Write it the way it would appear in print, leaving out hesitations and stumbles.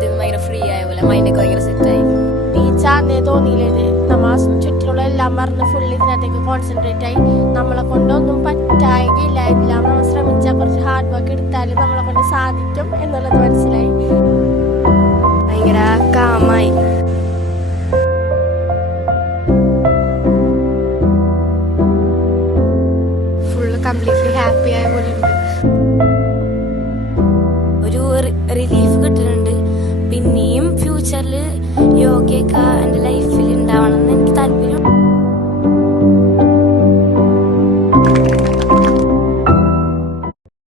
എല്ലാത്തിൽ നിന്നും ഭയങ്കര ഫ്രീ ആയ പോലെ മൈൻഡൊക്കെ ഭയങ്കര സെറ്റായി. ടീച്ചാന്നേ തോന്നിയില്ലേ, നമ്മൾ ചുറ്റിലുള്ള എല്ലാം മറന്ന് ഫുൾ ഇതിനകത്തേക്ക് കോൺസെൻട്രേറ്റ് ആയി. നമ്മളെ കൊണ്ടൊന്നും പറ്റായികയില്ല, എല്ലാം നമ്മൾ ശ്രമിച്ചാൽ കുറച്ച് ഹാർഡ് വർക്ക് എടുത്താലും നമ്മളെ കൊണ്ട് സാധിക്കും എന്നുള്ളത് മനസ്സിലായി. ഭയങ്കര കാമായി.